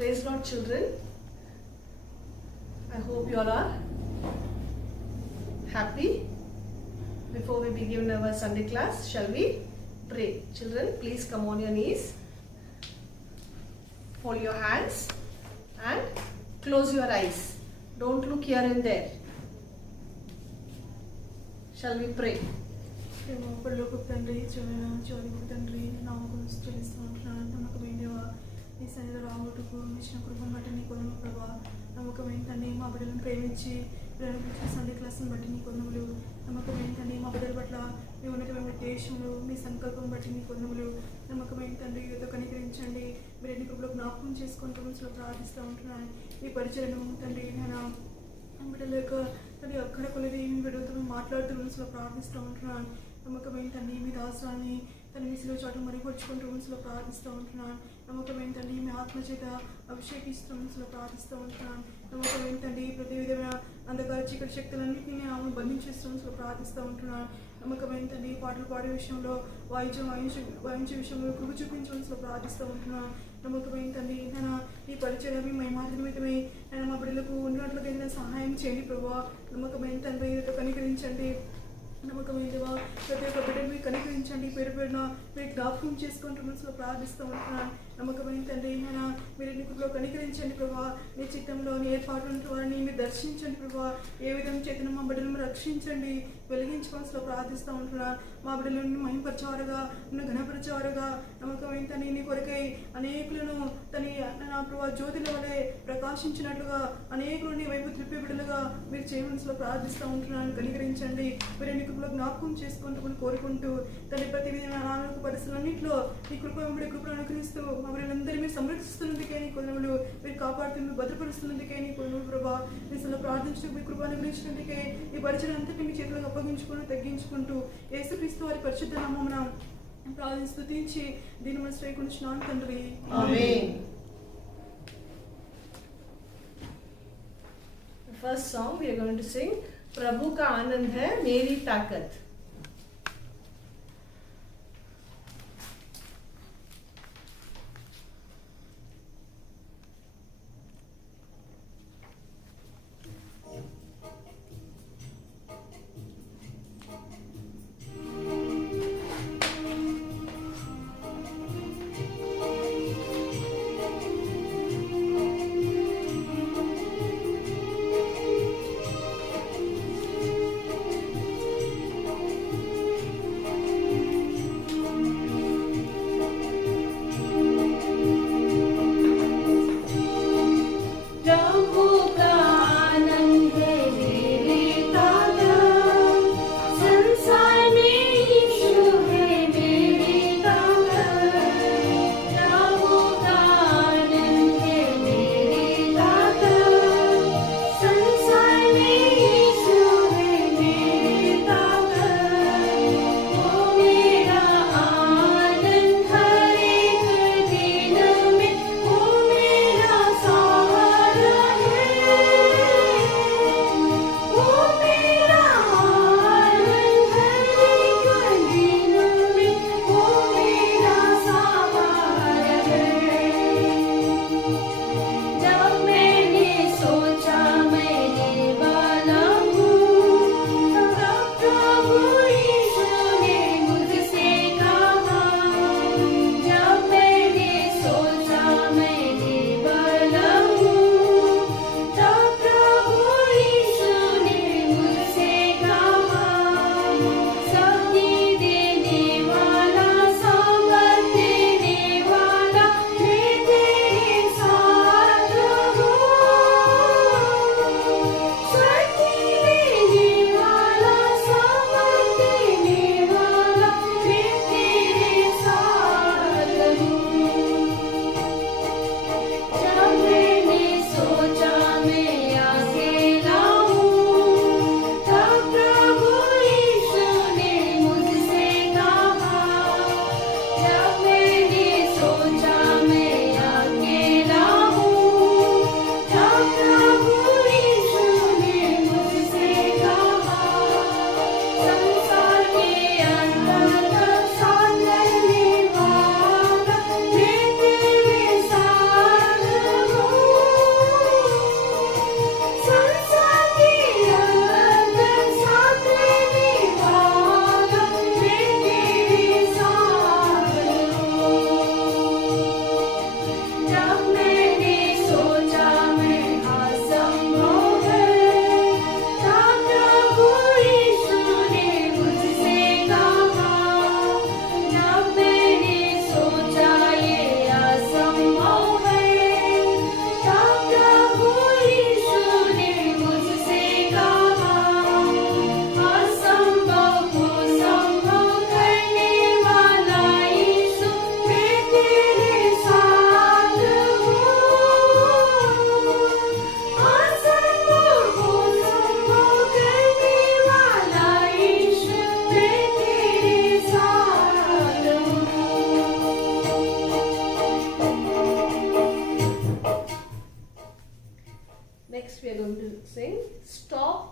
Praise Lord, children. I hope you all are happy. Before we begin our Sunday class, shall we pray? Children, please come on your knees. Hold your hands and close your eyes. Don't look here and there. Shall we pray? పరలోక తండ్రి చోదికు తండ్రి నామకు చెల్లిస్తున్నాను నమ్మకమైన దేవా నీ సన్నిధిలో రాబోటుకు ఇచ్చిన కృపను బట్టి నీ కొనులు ప్రభా నమ్మకమైన తండ్రి మా బిడ్డలను ప్రేమించి సండే క్లాస్ని బట్టి నీ కొనుములు నమ్మకమైన తండ్రి మా బిడ్డల పట్ల మీ ఉన్నతమైన ఉద్దేశములు మీ సంకల్పం బట్టి నీ కొనుములు నమ్మకమైన తండ్రి ఏదో కనికరించండి మీరు ఎన్ని కృపలో జ్ఞాపకం చేసుకుంటూ మనసులో ప్రార్థిస్తూ ఉంటున్నాను ఈ పరిచయను తండ్రి నేను బిడ్డల యొక్క తండ్రి అక్కడ కొలది మీ బిడ్డలతో మాట్లాడుతూ మనసులో ప్రార్థిస్తూ ఉంటున్నాను నమ్మకమైన తండ్రి మీ దాసరాన్ని తన విసిలో చోట మరిపరుచుకుంటూ మనసులో ప్రార్థిస్తూ ఉంటున్నాను నమ్మకమైన తండ్రి మీ ఆత్మచేత అభిషేకిస్తూ మనసులో ప్రార్థిస్తూ ఉంటున్నాను నమ్మకమైన తండ్రి ప్రతి విధమైన అంధకార చీకటి శక్తులన్నింటినీ ఆమె బంధించేస్తూ మనసులో ప్రార్థిస్తూ ఉంటున్నాను నమ్మకమైన తండ్రి పాటలు పాడే విషయంలో వాయించే విషయంలో కృప చూపించి మనసులో ప్రార్థిస్తూ ఉంటున్నాను నమ్మకమైన తండ్రి నేను ఈ పరిచయమే మహిమార్గ నిమిత్తమై నేను మా బిడ్డలకు ఉన్నట్లుగా సహాయం చేయండి ప్రభావ నమ్మకమైన తండ్రి కనికరించండి నమ్మకమైనదివా ప్రతి ఒక్క బిడ్డను మీరు కనికరించండి పేరు పేరున మీరు జ్ఞాపకం చేసుకుంటూ మనసులో ప్రార్థిస్తూ ఉంటున్నాను నమ్మకమైన తండ్రి ఏమైనా మీరు నీకులో కనికరించండి ప్రభావ నీ చిత్తంలో నీ ఏర్పాటు వారిని మీరు దర్శించండి ప్రభావ ఏ విధంగా చేతను మా బిడ్డలను రక్షించండి వెలిగించి మనసులో ప్రార్థిస్తూ ఉంటున్నాను మా బిడ్డలను మహింపరచేవారుగా నన్ను ఘనపరచేవారుగా నమ్మకమైన తండ్రి నీ కొరకై అనేకులను నా ప్రభావ జ్యోతిల వలె ప్రకాశించినట్లుగా అనేకులు నీ వైపు త్రిప్పే బిడ్డలుగా మీరు చేయమనసులో ప్రార్థిస్తూ ఉంటున్నాను కనికరించండి మీరు నీ కృపలో జ్ఞాపకం చేసుకుంటూ కోరుకుంటూ తల్లి ప్రతి విధమైన అనారోగ్య పరిస్థితులన్నింటిలో నీ కృప వెంబడి కృపను అనుకరిస్తూ మా బిడ్డలందరూ మీరు సంరక్షిస్తున్నందుకే నీ కొనుగోలు మీరు కాపాడుతూ మీరు భద్రపరుస్తున్నందుకే నీ కొనుగోలు ప్రభావ మీరు ప్రార్థించడం మీ కృప అనుగ్రహించినందుకే ఈ పరిచయం అంతటి మీ చేతులకు అప్పగించుకుంటూ తగ్గించుకుంటూ యేసుక్రీస్తు వారి పరిశుద్ధ నామమున ప్రార్థన స్తుతించి దీని మన శ్రేయకుంటున్నాను తండ్రి ఆమేన్. First song we are going to sing प्रभु का आनंद है मेरी ताकत.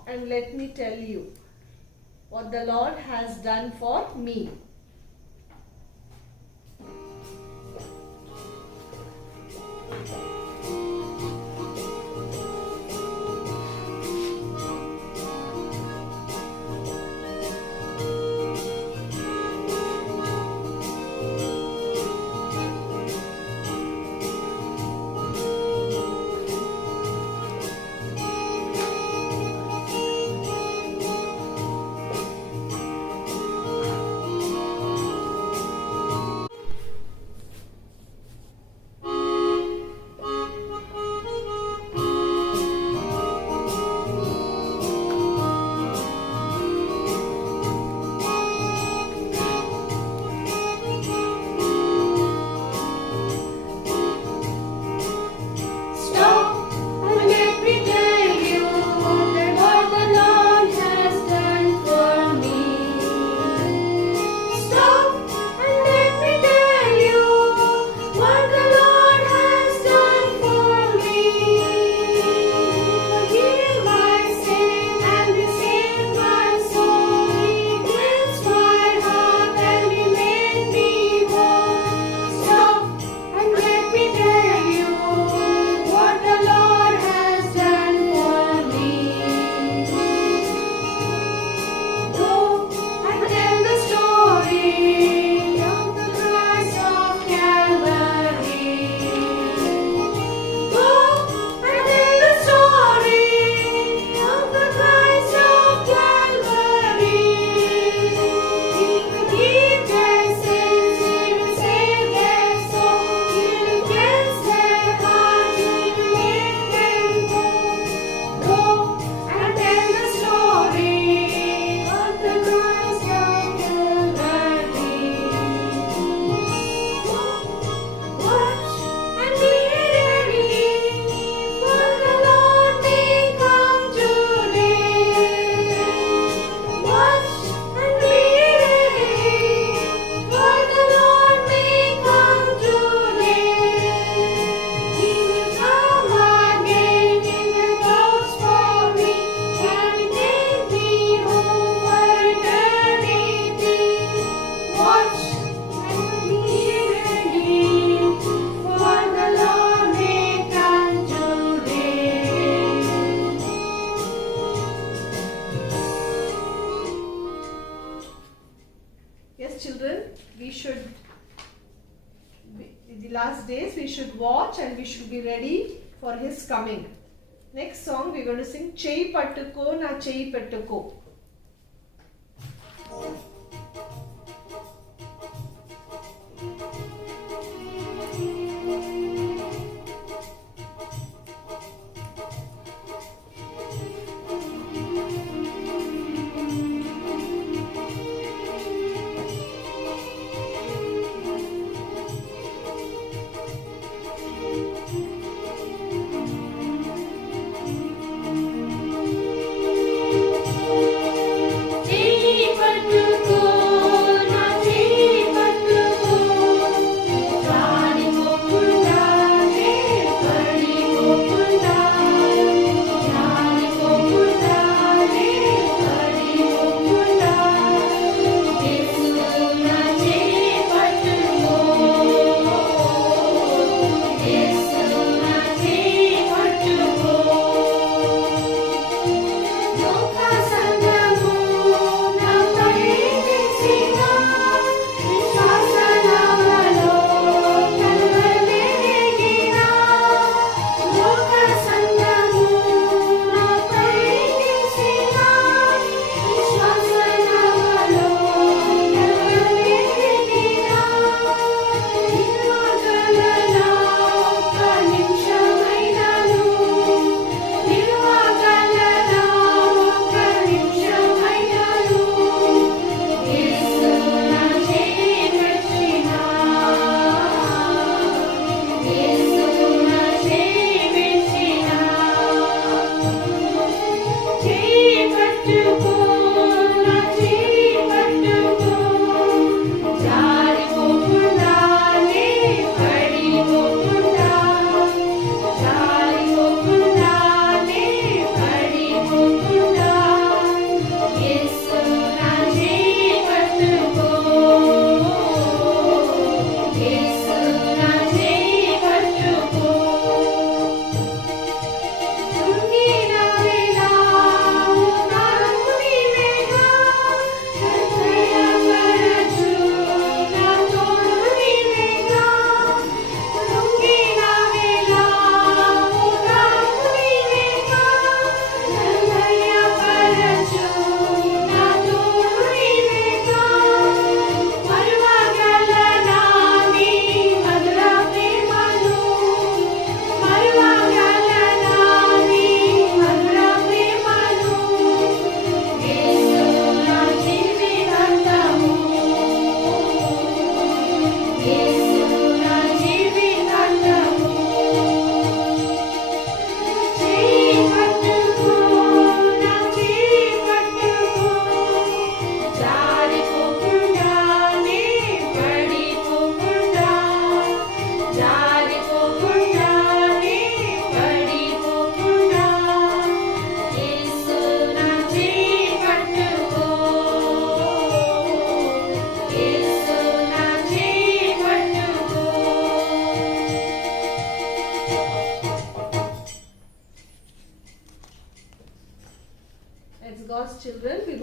and let me tell you what the Lord has done for me. Stop and let me tell you that what the Lord has done for me. Stop and let me tell you what the Lord has done for me. Forgive my sin and He saved my soul. He cleansed my heart and He made me whole. Stop and let me tell you what the Lord has done for me. Go and tell the story of the cross of Calvary. Go and tell the story of the Christ of Calvary. He forgave their sins, He will save their soul, He will cleanse their hearts, He will make them whole. Go and tell the story of the Christ of Calvary. Watch and be ready, for the Lord may come today. Watch and be ready, for the Lord may come today. He will come again in the clouds for me, and take me home for eternity. Watch and be ready, for the Lord may come today. Yes, children, we should, in the last days, we should watch and we should be ready for His coming. Next song, we're going to sing Cheyi Pattuko Na Cheyi Pettuko. Cheyi Pattuko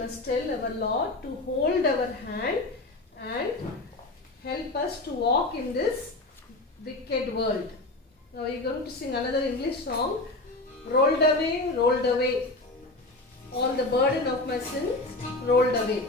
must tell our Lord to hold our hand and help us to walk in this wicked world. Now we are going to sing another English song. Rolled away, all the burden of my sins rolled away.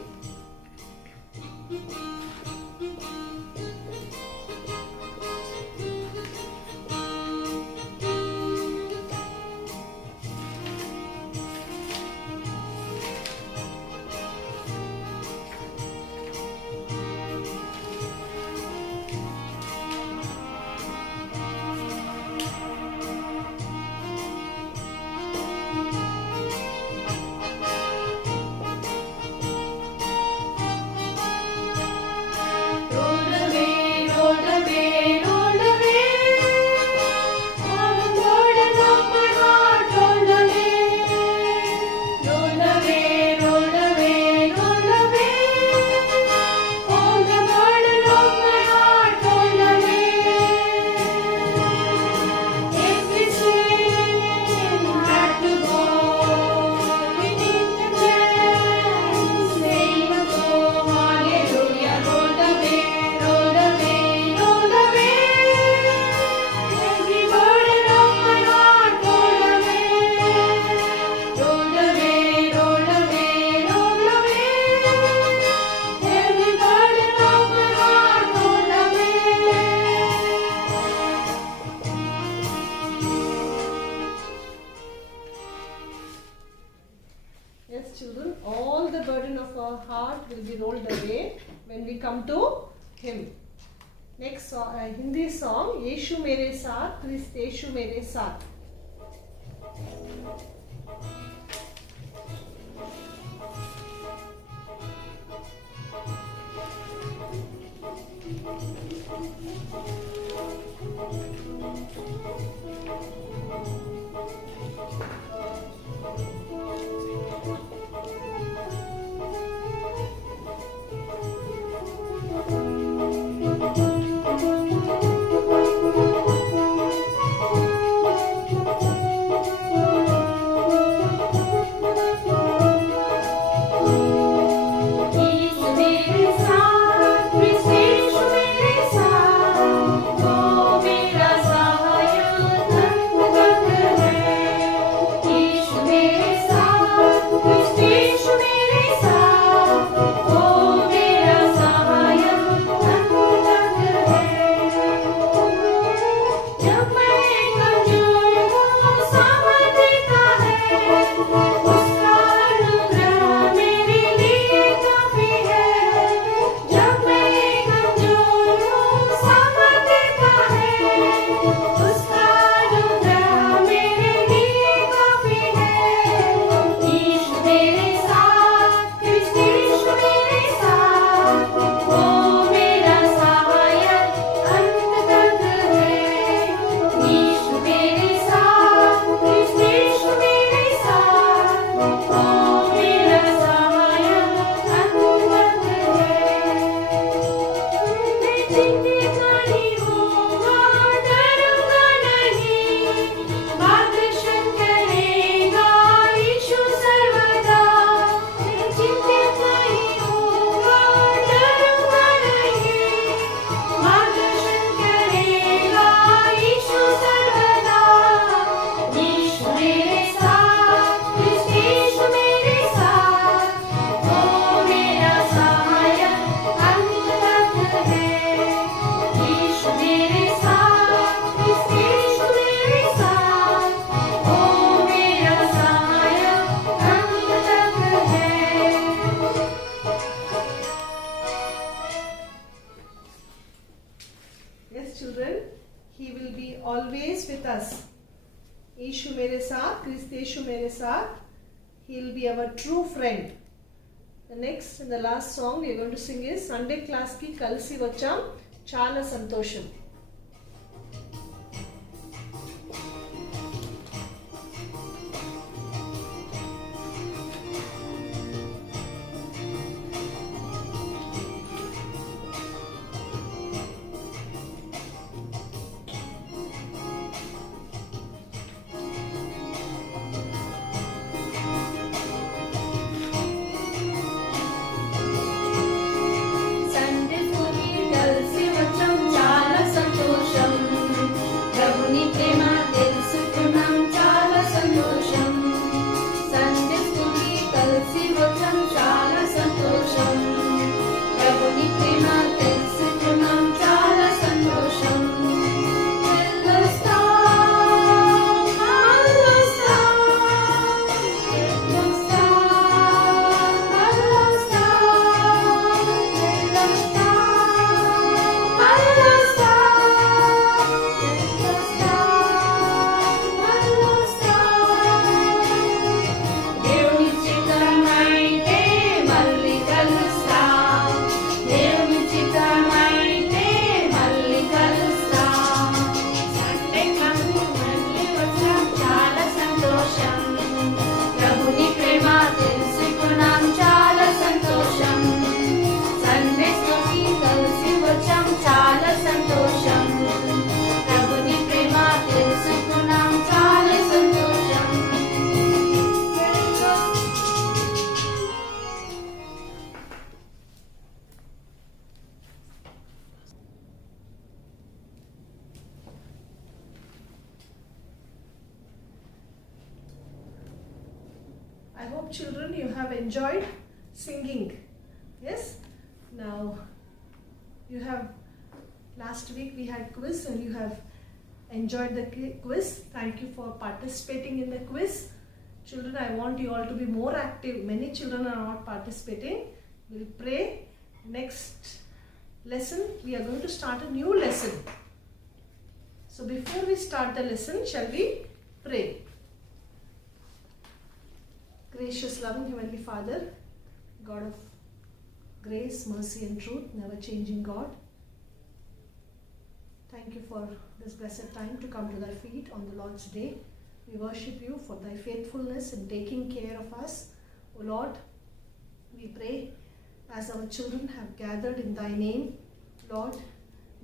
Yes, children, all the burden of our heart will be rolled away when we come to Him. Next Hindi song, Yeshu Mere Saath, Christ Yeshu Mere Saath. He will be always with us. Yeshu mere saath, Christ Yeshu mere saath. He will be our true friend. The next and the last song we are going to sing is Sunday class ki kalsi vacham chala santosham. hope children you have enjoyed singing. Yes? Now you have, last week we had quiz and you have enjoyed the quiz. Thank you for participating in the quiz. Children, I want you all to be more active. Many children are not participating. We'll pray. Next lesson, we are going to start a new lesson. So before we start the lesson, shall we pray? Gracious, loving Heavenly Father, God of grace, mercy and truth, never changing God. Thank you for this blessed time to come to thy feet on the Lord's day. We worship you for thy faithfulness in taking care of us. O Lord, we pray as our children have gathered in thy name. Lord,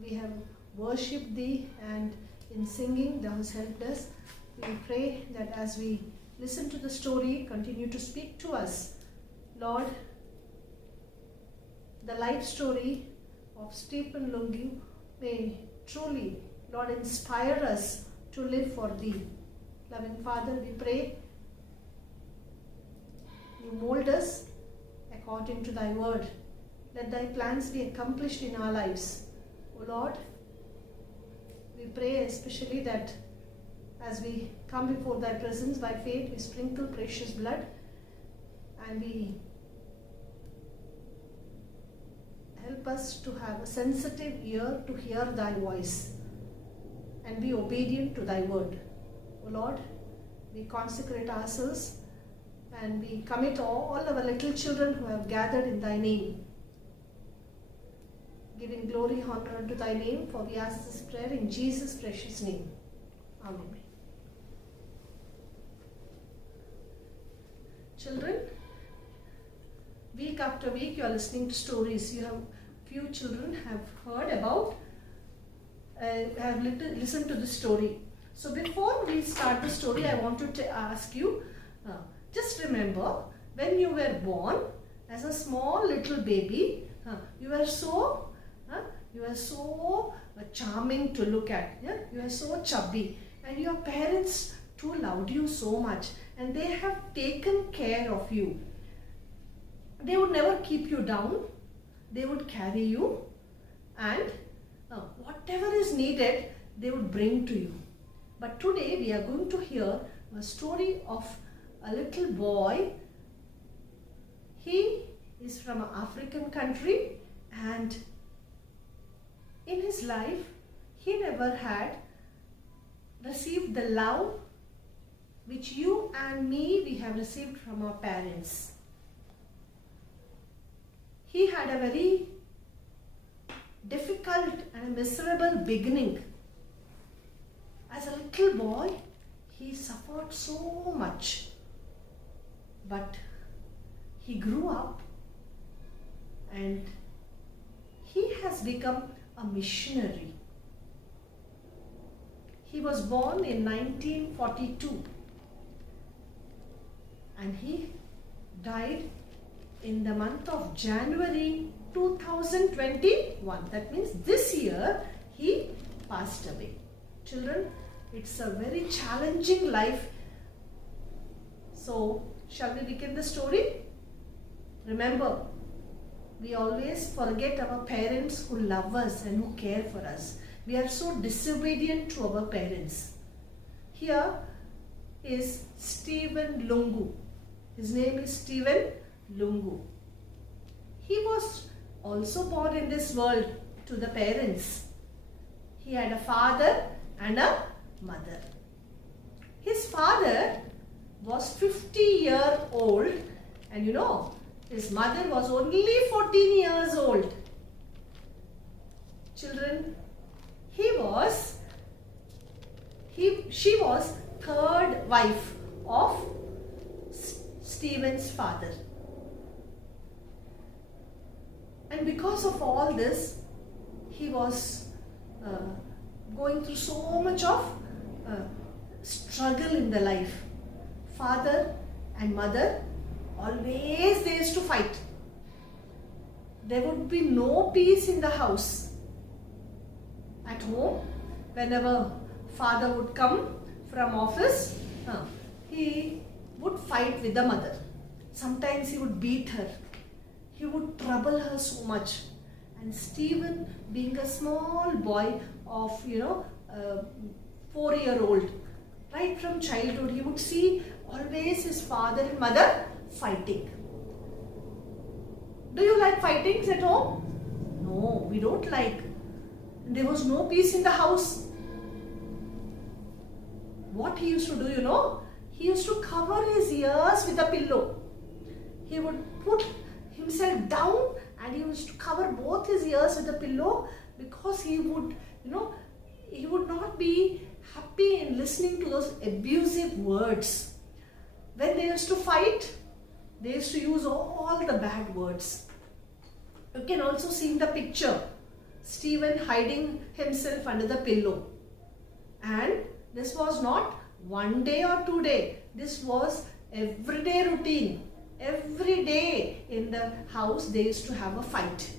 we have worshipped thee, and in singing thou hast helped us. We pray that as we listen to the story, continue to speak to us. Lord, the life story of Stephen Lungu may truly, Lord, inspire us to live for thee. Loving Father, we pray you mold us according to thy word. Let thy plans be accomplished in our lives. O Lord, we pray especially that as we come before thy presence by faith, we sprinkle precious blood and we help us to have a sensitive ear to hear thy voice and be obedient to thy word. O Lord, we consecrate ourselves and we commit all our little children who have gathered in thy name, giving glory, honor unto thy name, for we ask this prayer in Jesus' precious name. Amen. Children, week after week you are listening to stories. You have few children have heard about, listened to the story. So before we start the story, I want to ask you, just remember when you were born as a small little baby, you were so charming to look at. Yeah? You were so chubby, and your parents too loved you so much, and they have taken care of you. They would never keep you down. They would carry you, and whatever is needed, they would bring to you. But today we are going to hear a story of a little boy. He is from an African country, and in his life he never had received the love which you and me we have received from our parents. He had a very difficult and miserable beginning. As a little boy, he suffered so much. But he grew up and he has become a missionary. He was born in 1942 and he died in the month of January 2021. That means this year he passed away. Children, it's a very challenging life. So, shall we begin the story? Remember, we always forget our parents who love us and who care for us. We are so disobedient to our parents. Here is Stephen Lungu. His name is Stephen Lungu. He was also born in this world to the parents. He had a father and a mother. His father was 50-year-old, and his mother was only 14 years old. Children, she was third wife of Stephen's father. And because of all this, he was going through so much of struggle in the life. Father and mother, always they used to fight. There would be no peace in the house. At home, whenever father would come from office, he would fight with the mother. sometimes he would beat her. He would trouble her so much. And Stephen, being a small boy of 4-year-old, right from childhood, he would see always his father and mother fighting. Do you like fightings at home? No, we don't like. There was no peace in the house. What he used to do, he used to cover his ears with a pillow. He would put himself down and he used to cover both his ears with a pillow, because he would not be happy in listening to those abusive words. When they used to fight, they used to use all the bad words. You can also see in the picture Stephen hiding himself under the pillow. And this was not one day or 2 days. This was everyday routine. Every day in the house they used to have a fight.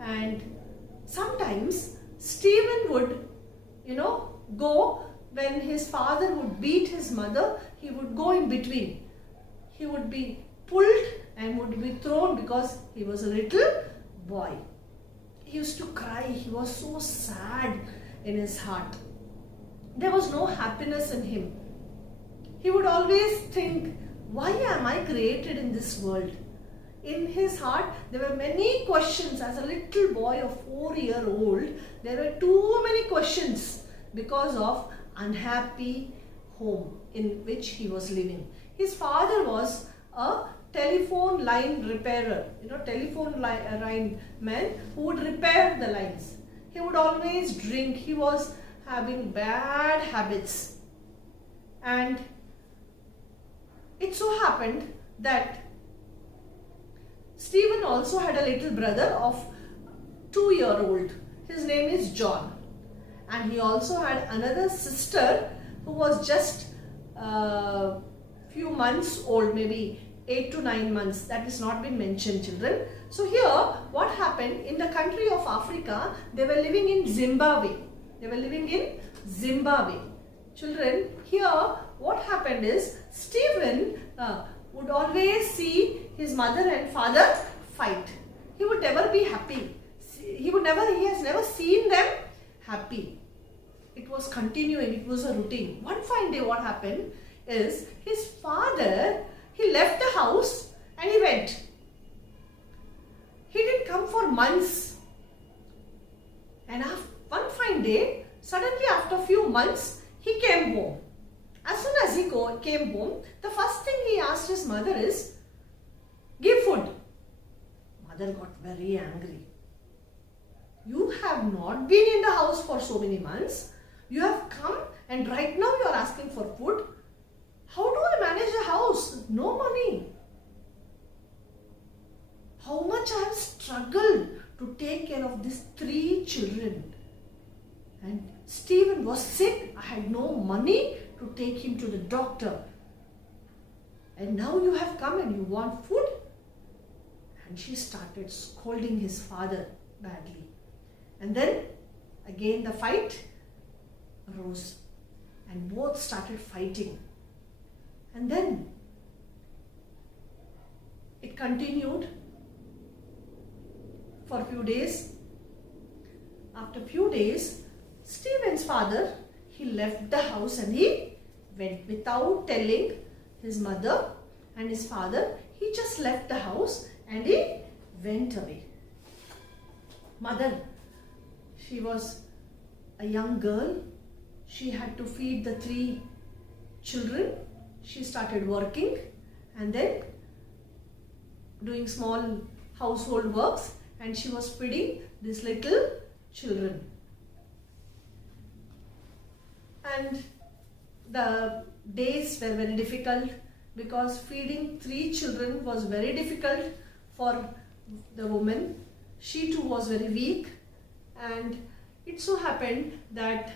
And sometimes Stephen would, go when his father would beat his mother, he would go in between. He would be pulled and would be thrown because he was a little boy. He used to cry. He was so sad in his heart. There was no happiness in him. He would always think, why am I created in this world? In his heart, there were many questions. As a little boy of 4-year-old, there were too many questions because of unhappy home in which he was living. His father was a telephone line repairer, telephone line man who would repair the lines. He would always drink. He was having bad habits. And it so happened that Stephen also had a little brother of 2-year-old. His name is John. And he also had another sister who was just few months old, maybe 8 to 9 months. That has not been mentioned, children. So here, what happened in the country of Africa, they were living in Zimbabwe. Children, here what happened is Stephen would always see his mother and father fight. He would never be happy. He has never seen them happy. It was continuing. It was a routine. One fine day, what happened is his father, he left the house and he went. He didn't come for months. And one fine day, suddenly after a few months, he came home. As soon as he came home, the first thing he asked his mother is, give food. Mother got very angry. You have not been in the house for so many months. You have come and right now you are asking for food. How do I manage a house? No money. How much I have struggled to take care of these 3 children. And Stephen was sick. I had no money to take him to the doctor. And now you have come and you want food? And she started scolding his father badly. And then again the fight arose. And both started fighting. And then it continued for a few days. After a few days, Stephen's father, he left the house and he went without telling his mother and his father. He just left the house and he went away. Mother, she was a young girl. She had to feed the 3 children. She started working and then doing small household works, and she was feeding these little children. And the days were very difficult because feeding 3 children was very difficult for the woman. She too was very weak, and it so happened that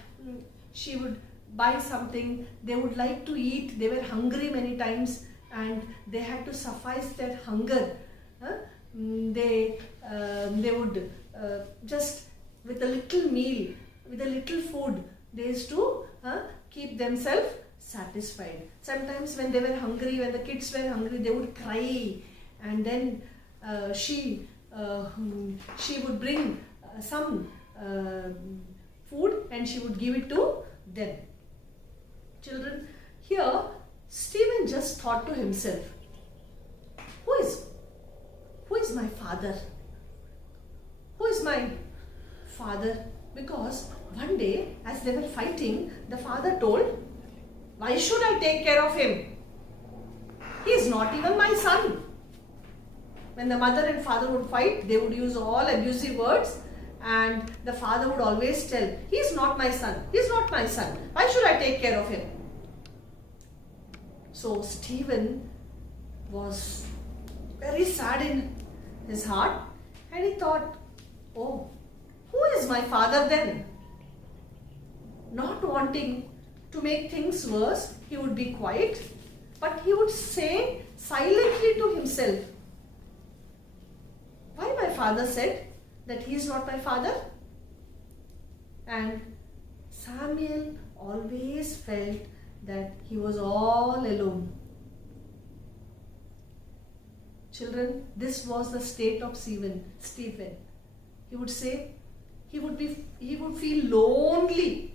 she would buy something, they would like to eat, they were hungry many times and they had to suffice their hunger. They would just with a little meal, with a little food, they used to keep themselves satisfied. Sometimes when they were hungry, when the kids were hungry, they would cry, and then she would bring some food and she would give it to them. Children, here Stephen just thought to himself, who is my father? Who is my father? Because one day, as they were fighting, the father told, why should I take care of him? He is not even my son. When the mother and father would fight, they would use all abusive words, and the father would always tell, he is not my son. He is not my son. Why should I take care of him? So Stephen was very sad in his heart, and he thought, oh, who is my father then? Not wanting to make things worse, he would be quiet, but he would say silently to himself, why my father said that he is not my father? And Samuel always felt that he was all alone. Children, this was the state of Stephen. He would say, he would feel lonely.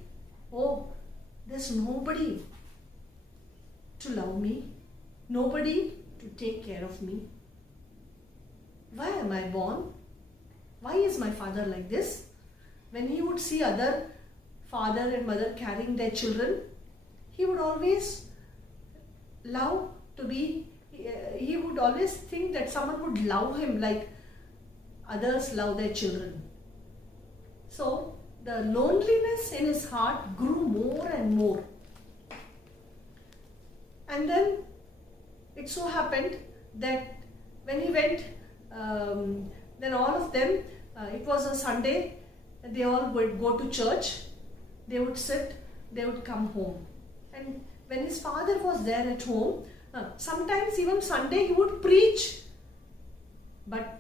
Oh, there's nobody to love me, nobody to take care of me. Why am I born? Why is my father like this? When he would see other father and mother carrying their children, he would always love to be, he would always think that someone would love him like others love their children. So the loneliness in his heart grew more and more. And then it so happened that when he went, then all of them, it was a Sunday, they all would go to church, they would sit, they would come home. And when his father was there at home, sometimes even Sunday he would preach. But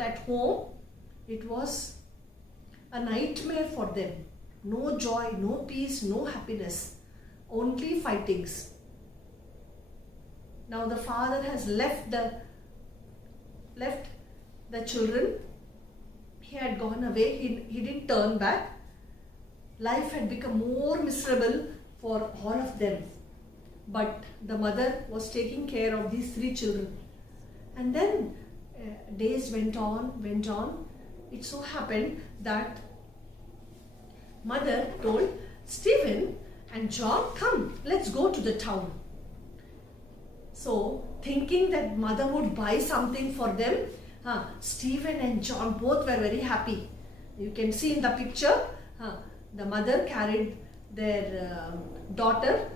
at home it was a nightmare for them. No joy, no peace, no happiness, only fightings. Now the father has left the children. He had gone away. He didn't turn back. Life had become more miserable for all of them. But the mother was taking care of these 3 children. And then days went on. It so happened that mother told Stephen and John, come, let's go to the town. So thinking that mother would buy something for them, Stephen and John both were very happy. You can see in the picture, the mother carried their daughter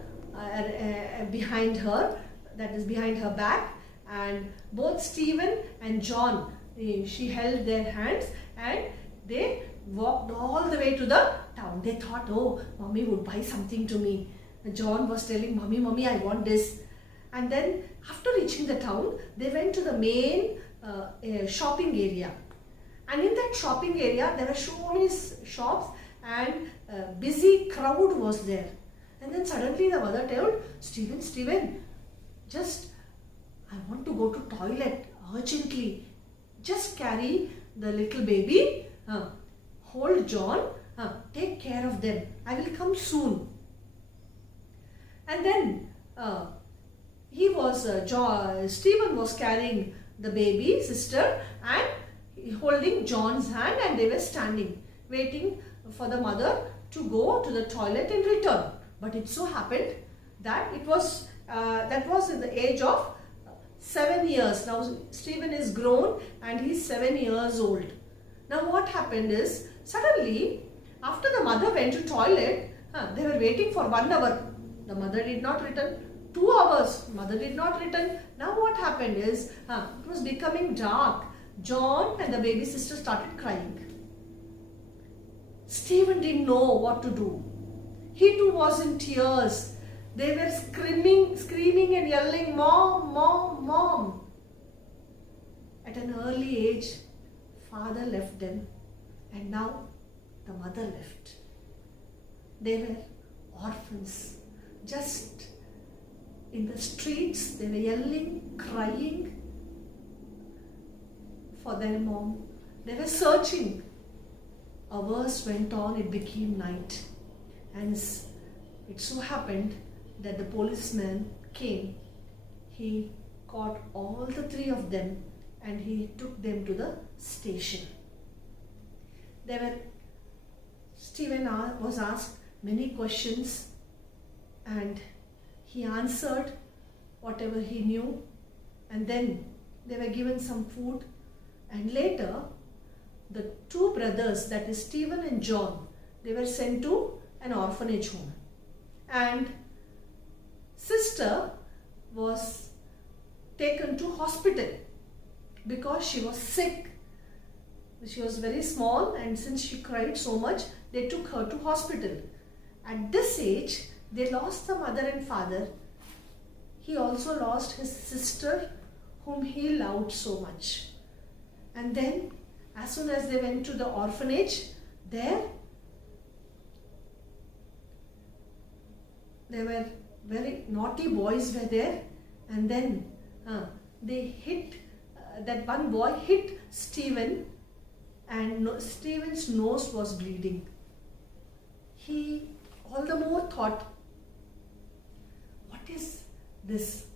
behind her, that is behind her back, and both Stephen and John, she held their hands and they walked all the way to the town. They thought, oh, mommy would buy something to me. John was telling, mommy, I want this. And then after reaching the town, they went to the main shopping area. And in that shopping area, there were so many shops and a busy crowd was there. And then suddenly the mother told, Stephen, just, I want to go to toilet urgently. Just carry the little baby, hold John, take care of them. I will come soon. And then Stephen was carrying the baby sister and holding John's hand, and they were standing waiting for the mother to go to the toilet and return. But it so happened that it was that was in the age of 7 years. Now Stephen is grown and he's 7 years old. Now what happened is, suddenly after the mother went to toilet, they were waiting for 1 hour. The mother did not return. 2 hours, mother did not return. Now what happened is, it was becoming dark. John and the baby sister started crying. Stephen didn't know what to do. He too was in tears. They were screaming and yelling, Mom, Mom, Mom. At an early age, father left them, and now the mother left. They were orphans, just in the streets. They were yelling, crying for their mom. They were searching. Hours went on, it became night. And it so happened that the policeman came. He caught all the three of them and he took them to the station. Stephen was asked many questions and he answered whatever he knew, and then they were given some food, and later the two brothers, that is Stephen and John, they were sent to an orphanage home, and sister was taken to hospital because she was sick. She was very small, and since she cried so much, they took her to hospital. At this age, they lost the mother and father. He also lost his sister, whom he loved so much. And then, as soon as they went to the orphanage, there were very naughty boys were there, and then they hit, that one boy hit Stephen, and Stephen's nose was bleeding. He all the more thought, what is this?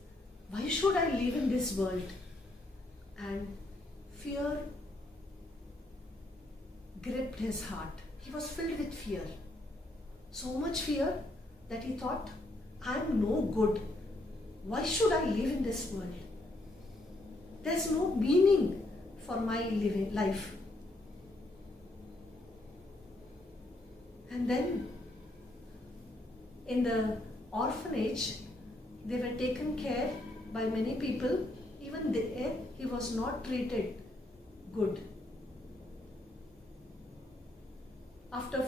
Why should I live in this world? And fear gripped his heart. He was filled with fear. So much fear that he thought, I am no good. Why should I live in this world? There's no meaning for my life. And then in the orphanage, they were taken care by many people. Even there, he was not treated good. After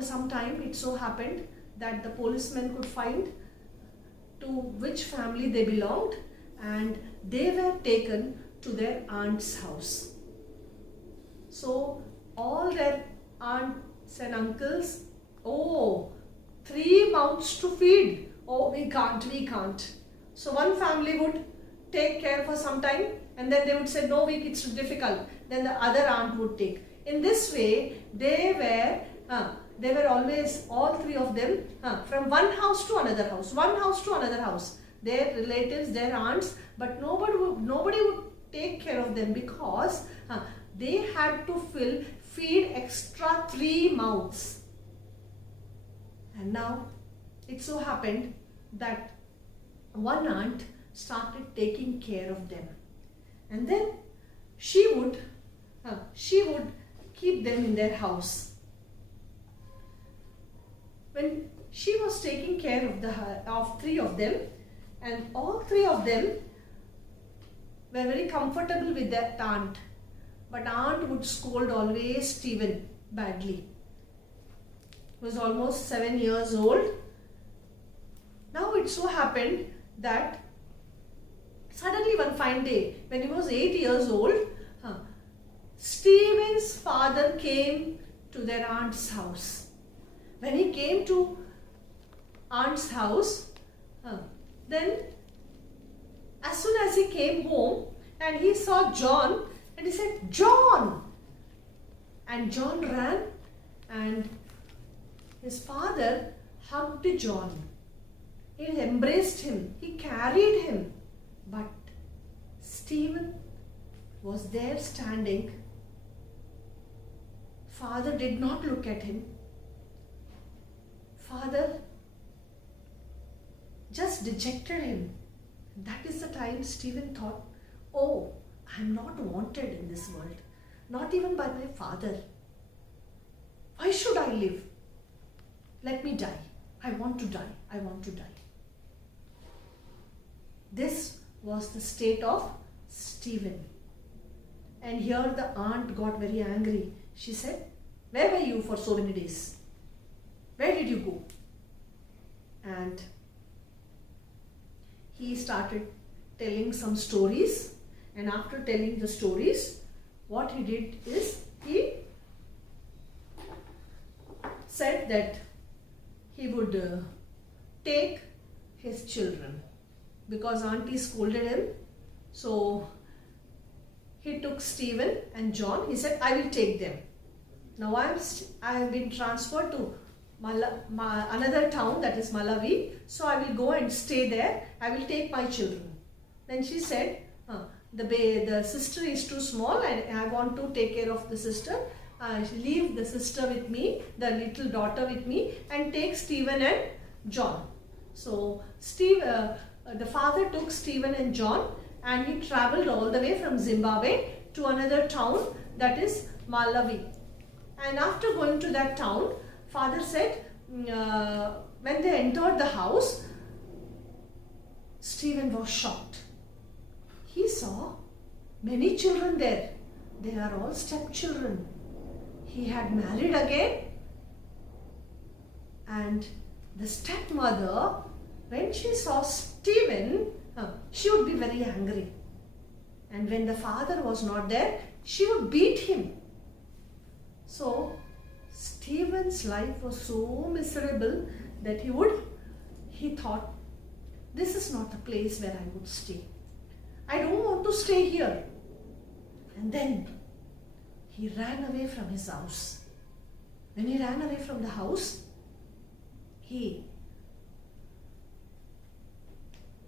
some time, it so happened that the policeman could find to which family they belonged, and they were taken to their aunt's house. So all their aunts and uncles, 3 mouths to feed. We can't. So one family would take care for some time, and then they would say, no, it's difficult. Then the other aunt would take. In this way, they were always, all three of them, from one house to another house, their relatives, their aunts, but nobody would take care of them because they had to feed extra 3 mouths. And now it so happened that one aunt started taking care of them, and then she would keep them in their house. When she was taking care of 3 of them, and all 3 of them were very comfortable with that aunt, but aunt would scold always Stephen badly. He was almost 7 years old. Now it so happened that suddenly one fine day, when he was 8 years old, Stephen's father came to their aunt's house. When he came to aunt's house, then as soon as he came home and he saw John, and he said, John! And John ran, and his father hugged John. He embraced him, he carried him, but Stephen was there standing. Father did not look at him. Father just dejected him. That is the time Stephen thought, oh, I am not wanted in this world, not even by my father. Why should I live? Let me die. I want to die. This was the state of Stephen. And here the aunt got very angry. She said, where were you for so many days? Where did you go? And he started telling some stories. And after telling the stories, what he did is he said that would take his children because auntie scolded him. So he took Stephen and John. He said, I will take them. Now I have been transferred to another town, that is Malawi. So I will go and stay there. I will take my children. Then she said, the sister is too small and I want to take care of the sister. Leave the sister with me, the little daughter with me, and take Stephen and John. So the father took Stephen and John and he traveled all the way from Zimbabwe to another town, that is Malawi. And after going to that town, father said, when they entered the house, Stephen was shocked. He saw many children there. They are all stepchildren. He had married again, and the stepmother, when she saw Stephen, she would be very angry. And when the father was not there, she would beat him. So Stephen's life was so miserable that he thought, this is not the place where I would stay. I don't want to stay here. And then he ran away from his house. When he ran away from the house, he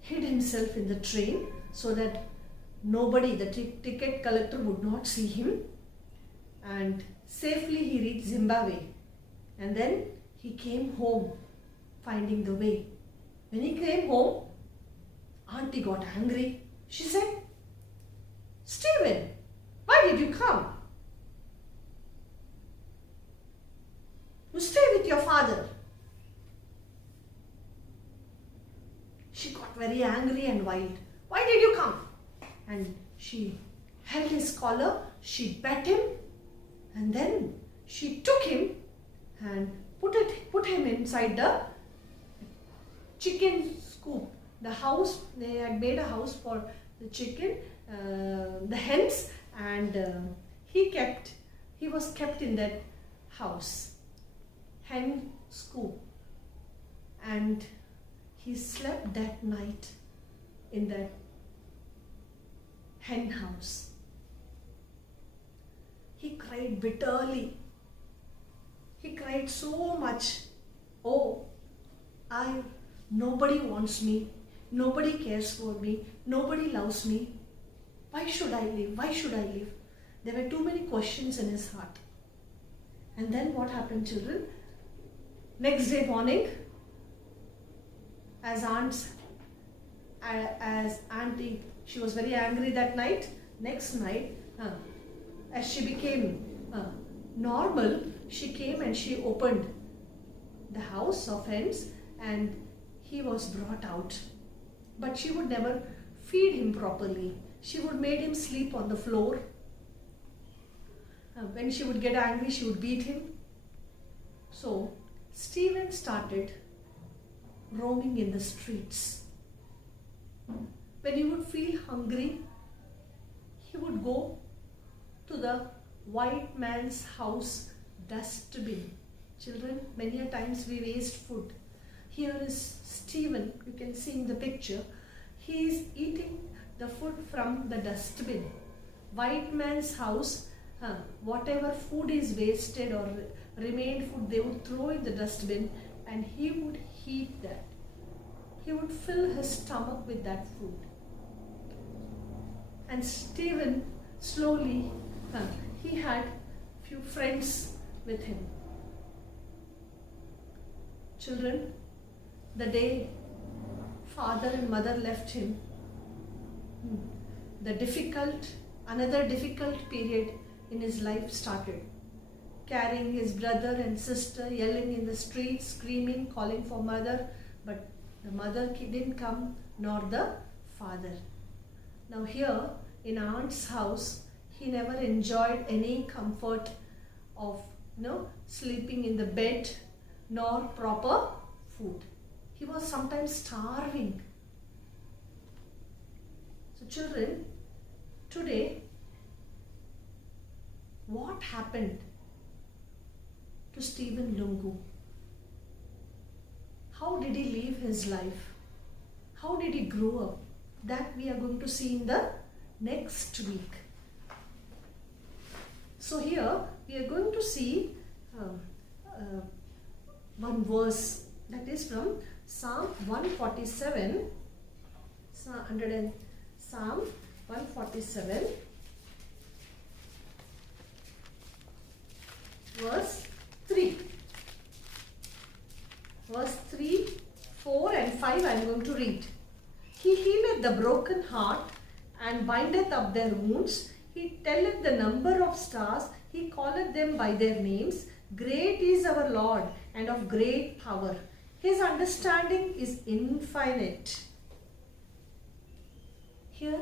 hid himself in the train so that nobody, the ticket collector, would not see him. And safely he reached Zimbabwe. And then he came home, finding the way. When he came home, auntie got angry. She said, Stephen, why did you come? You stay with your father. She got very angry and wild. Why did you come? And she held his collar, she beat him, and then she took him and put him inside the chicken coop. The house, they had made a house for the chicken, the hens, and he was kept in that house, hen coop, and he slept that night in that hen house. He cried bitterly. He cried so much. Oh, nobody wants me. Nobody cares for me. Nobody loves me. Why should I live? Why should I live? There were too many questions in his heart. And then what happened, children? Next day morning, as auntie, she was very angry that night. Next night, as she became normal, she came and she opened the house of hens and he was brought out. But she would never feed him properly. She would make him sleep on the floor. When she would get angry, she would beat him. So Stephen started roaming in the streets. When he would feel hungry, he would go to the white man's house dustbin. Children, many a times we waste food. Here is Stephen, you can see in the picture. He is eating the food from the dustbin. White man's house, whatever food is wasted or remained food, they would throw in the dustbin and he would eat that. He would fill his stomach with that food. And Stephen slowly, he had few friends with him. Children, the day father and mother left him, another difficult period in his life started. Carrying his brother and sister, yelling in the streets, screaming, calling for mother, but the mother didn't come, nor the father. Now here in aunt's house, he never enjoyed any comfort of sleeping in the bed, nor proper food. He was sometimes starving. So children, today, what happened to Stephen Lungu? How did he live his life? How did he grow up? That we are going to see in the next week. So here we are going to see one verse, that is from Psalm 147. Psalm 147 verse 3. Verse 3, 4 and 5 I am going to read. He healeth the broken heart and bindeth up their wounds. He telleth the number of stars. He calleth them by their names. Great is our Lord and of great power. His understanding is infinite. Here,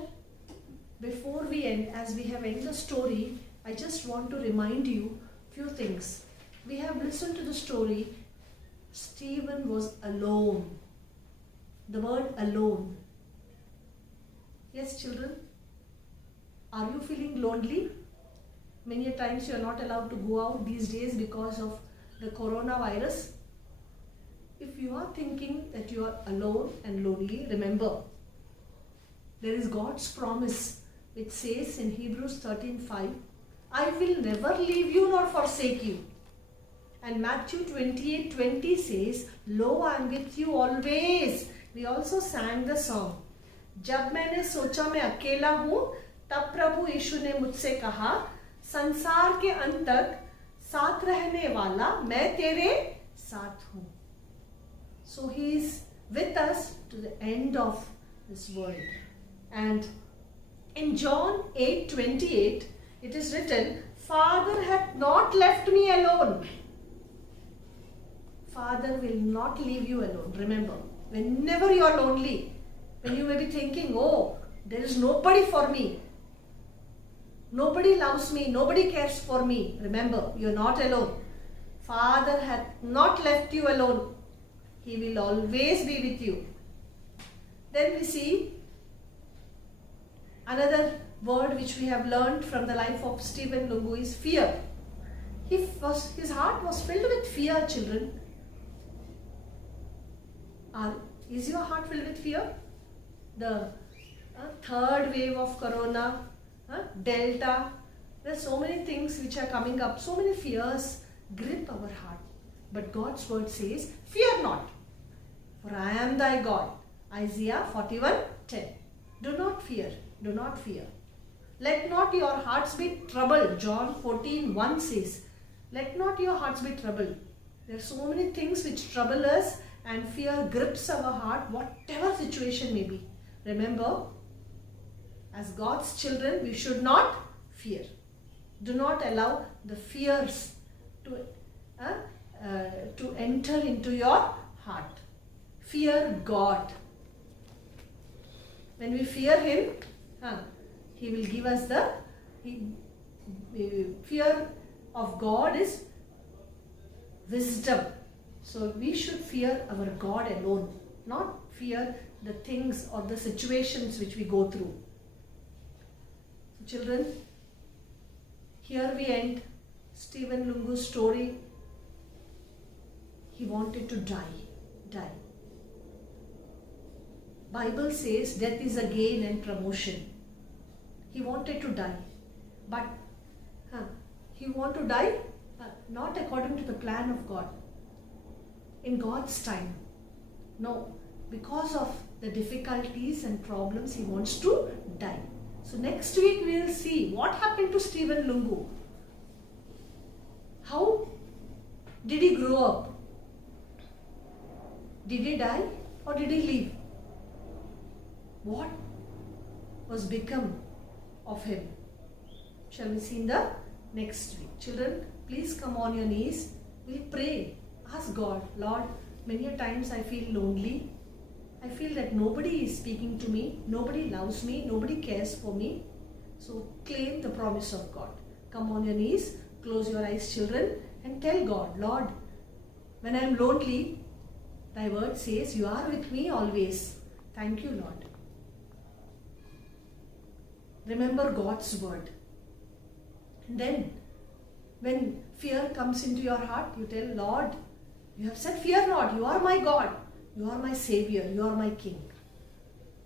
before we end, as we have ended the story, I just want to remind you few things. We have listened to the story. Stephen was alone. The word alone. Yes, children? Are you feeling lonely? Many a times you are not allowed to go out these days because of the coronavirus. If you are thinking that you are alone and lonely, remember, there is God's promise which says in Hebrews 13:5, I will never leave you nor forsake you. And Matthew 28:20 says, Lo, I am with you always. We also sang the song. जब मैंने सोचा मैं अकेला हूँ, तब प्रभु यीशु ने मुझसे कहा, संसार के अंत तक साथ रहने वाला मैं तेरे साथ हूँ. So he is with us to the end of this world. And in John 8:28, it is written, Father hath not left me alone. Father will not leave you alone. Remember, whenever you are lonely, when you may be thinking, oh, there is nobody for me, nobody loves me, nobody cares for me, remember, you are not alone. Father hath not left you alone. He will always be with you. Then we see another word which we have learned from the life of Stephen Lungu is fear. His heart was filled with fear, children. Is your heart filled with fear? The third wave of corona, Delta, there are so many things which are coming up, so many fears grip our heart. But God's word says, fear not, for I am thy God. Isaiah 41:10. Do not fear, do not fear. Let not your hearts be troubled. John 14:1 says, let not your hearts be troubled. There are so many things which trouble us and fear grips our heart, whatever situation may be. Remember, as God's children, we should not fear. Do not allow the fears to enter into your heart. Fear God. When we fear Him, He will give us fear of God is wisdom. So we should fear our God alone, not fear the things or the situations which we go through. So children, here we end Stephen Lungu's story. He wanted to die. Bible says death is a gain and promotion. He wanted to die, but he wanted to die not according to the plan of God, in God's time. No, because of the difficulties and problems, he wants to die. So next week we will see what happened to Stephen Lungu. How did he grow up? Did he die or did he live? What was become of him? Shall we see in the next week? Children, please come on your knees. We'll pray. Ask God, Lord, many a times I feel lonely. I feel that nobody is speaking to me, nobody loves me, nobody cares for me. So claim the promise of God. Come on your knees, close your eyes, children, and tell God, Lord, when I am lonely, thy word says, you are with me always. Thank you, Lord. Remember God's word. And then, when fear comes into your heart, you tell, Lord, you have said, fear not, you are my God. You are my Savior. You are my King.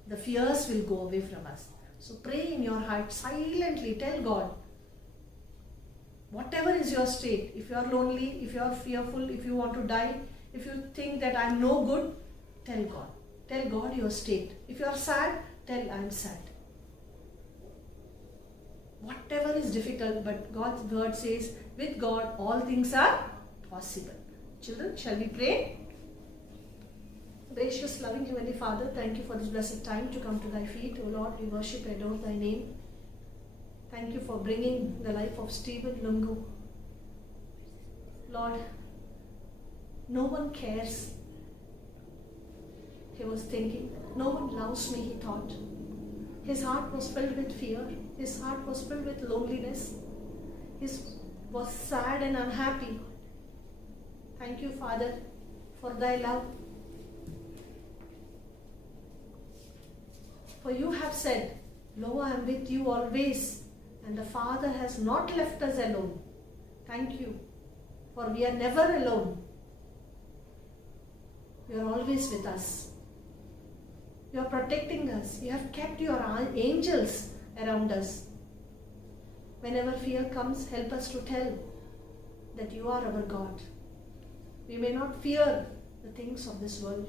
The fears will go away from us. So pray in your heart silently. Tell God, whatever is your state, if you are lonely, if you are fearful, if you want to die, if you think that I am no good, tell God. Tell God your state. If you are sad, tell I am sad. Whatever is difficult, but God's word says, with God all things are possible. Children, shall we pray? Gracious, loving Heavenly Father, thank you for this blessed time to come to thy feet. O Lord, we worship and adore thy name. Thank you for bringing the life of Stephen Lungu. Lord, no one cares. He was thinking, no one loves me, he thought. His heart was filled with fear. His heart was filled with loneliness. He was sad and unhappy. Thank you, Father, for thy love. For you have said, lo, I am with you always, and the Father has not left us alone. Thank you, for we are never alone. You are always with us. You are protecting us. You have kept your angels around us. Whenever fear comes, help us to tell that you are our God. We may not fear the things of this world.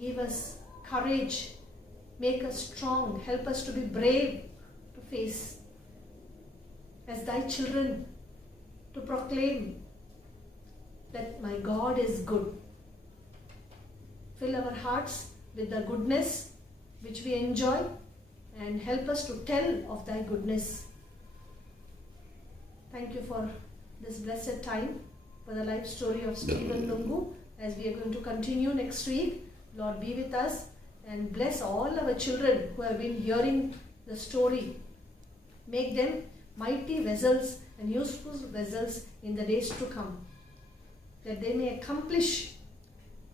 Give us courage. Make us strong. Help us to be brave to face as thy children, to proclaim that my God is good. Fill our hearts with the goodness which we enjoy and help us to tell of thy goodness. Thank you for this blessed time, for the life story of Stephen Lungu. As we are going to continue next week, Lord, be with us and bless all our children who have been hearing the story. Make them mighty vessels and useful vessels in the days to come, that they may accomplish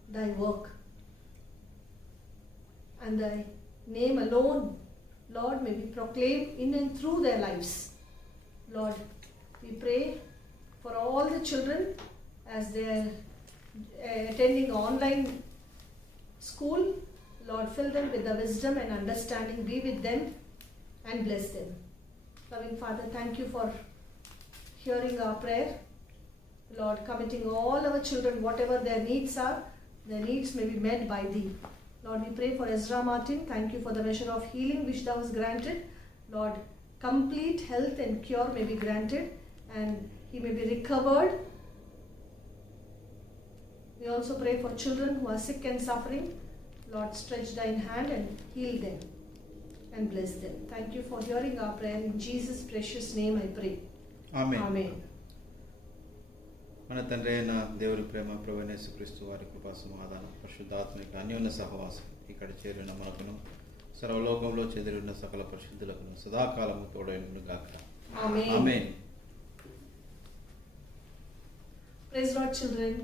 thy work. And thy name alone, Lord, may be proclaimed in and through their lives. Lord, we pray for all the children as they are attending online school. Lord, fill them with the wisdom and understanding. Be with them and bless them. Loving Father, thank you for hearing our prayer. Lord, committing all our children, whatever their needs are, their needs may be met by thee. Lord, we pray for Ezra Martin. Thank you for the measure of healing which thou hast granted. Lord, complete health and cure may be granted and he may be recovered. We also pray for children who are sick and suffering. Lord, stretch thine hand and heal them and bless them. Thank you for hearing our prayer. In Jesus' precious name I pray. Amen. Amen. మన తండ్రి అయిన దేవుని ప్రేమ, ప్రభువైన యేసుక్రీస్తు వారి కృపా సమాధానం, పరిశుద్ధాత్మిక అన్యోన్య సహవాసం ఇక్కడ చేరిన మనకును సర్వలోకంలో చెదిరిన సకల పరిశుద్ధులకును సదాకాలము తోడైనను గాక. Amen. ఆమేన్. Praise Lord, children.